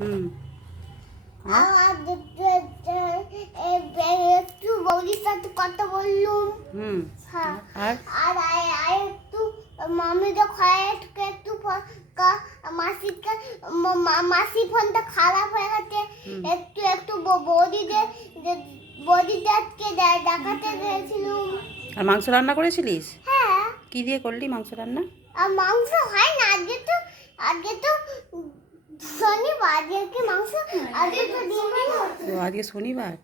হুম। আর একটু বৌদির সাথে কথা বললুম। হুম। হ্যাঁ। আর আর একটু মামিটা একটু একটু মাসিকে মাসি ফোনটা খারাপ হয়ে গেছে। একটু একটু বৌদিদেরকে দেখাতে গেছিলুম। আর মাংস রান্না করেছিলিস? হ্যাঁ। কি দিয়ে করলি মাংস রান্না? আর মাংস হয় না আজকে তো শনিবার, আজকে মাংস, আজকে তো ডিম ভাজা হচ্ছে। ও আজকে শনিবার।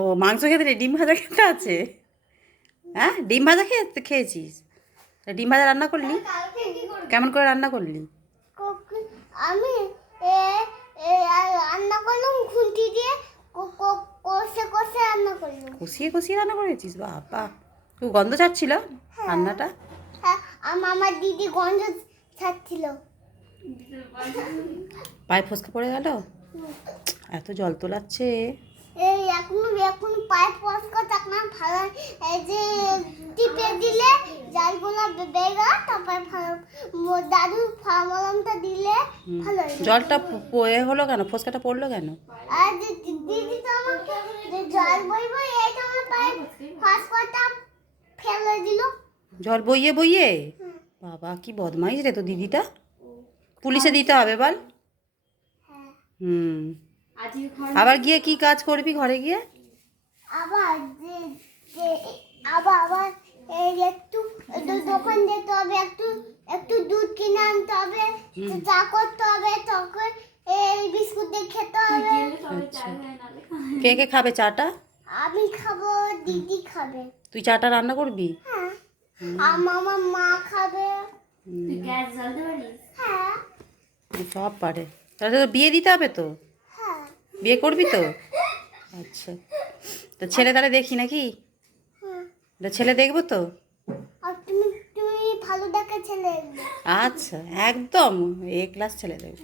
ও মাংস খেতে নেই, ডিম ভাজা খেতে আছে। হ্যাঁ, ডিম ভাজা খেয়েছিস? তা ডিম ভাজা রান্না করলি? কালকে কি করবি? কেমন করে রান্না করলি? আমি এ রান্না করলাম খুন্তি দিয়ে, কষে কষে রান্না করলাম। কষিয়ে কষিয়ে রান্না করেছিস? বাবা, খুব গন্ধ ছাড়ছিল রান্নাটা। হ্যাঁ, আমার দিদি গন্ধ ছাড়ছিল। পায়ে ফসকা পড়ে গেল? এত জল তোলাচ্ছে। এই এখন পায়ে ফসকা থাক না ভালো, এই যে টিপে দিলে জলগুলো বেগা, তারপর দাদু মলমটা দিলে ভালো হয়ে যাবে। জলটা হলো কেন? ফসকাটা পড়লো কেন? আর দিদি তো আমাকে জল বইবো, এই তো আমার পায়ে ফসকাটা ফেলে দিল। জল বইয়ে বইয়ে? বাবা কি বদমাইশ রে তো দিদিটা। পুলিশে দিতে হবে বল। হ্যাঁ। হুম। আবার গিয়ে কি কাজ করবি ঘরে গিয়ে? আবার যে আবার এই একটু দোকান যেতে হবে, একটু একটু দুধ কিনে আনতে হবে, চা করতে হবে, তখন এই বিস্কুট দিয়ে খেতে হবে। আচ্ছা, কে কে খাবে চাটা? আমি খাবো, দিদি খাবে। তুই চাটা রান্না করবি? হ্যাঁ। আমার মা খাবে। হ্যাঁ। সব পারে। তাহলে তো বিয়ে দিতে হবে তো। হ্যাঁ। বিয়ে করবি তো? আচ্ছা, তো ছেলে তাহলে দেখি নাকি? হ্যাঁ। তো ছেলে দেখবো তো? আর তুমি তুমি ভালো দেখে ছেলে। আচ্ছা, একদম এ ক্লাস ছেলে দেখবো।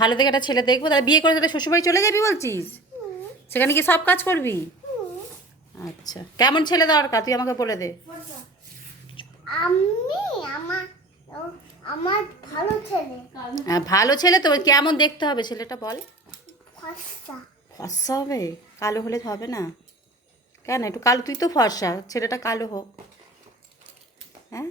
ভালো দেখে একটা ছেলে দেখবো, তাহলে বিয়ে করে তাহলে শ্বশুরবাড়ি চলে যাবি বলছিস? সেখানে কি সব কাজ করবি? আচ্ছা, কেমন ছেলে দরকার তুই আমাকে বলে দে। আমি আমার আমার ভালো ছেলে। হ্যাঁ, ভালো ছেলে তো কেমন দেখতে হবে ছেলেটা বল? ফর্সা। ফর্সা হবে? কালো হলে তো হবে না। কেন একটু কালো, তুই তো ফর্সা, ছেলেটা কালো হোক। হ্যাঁ।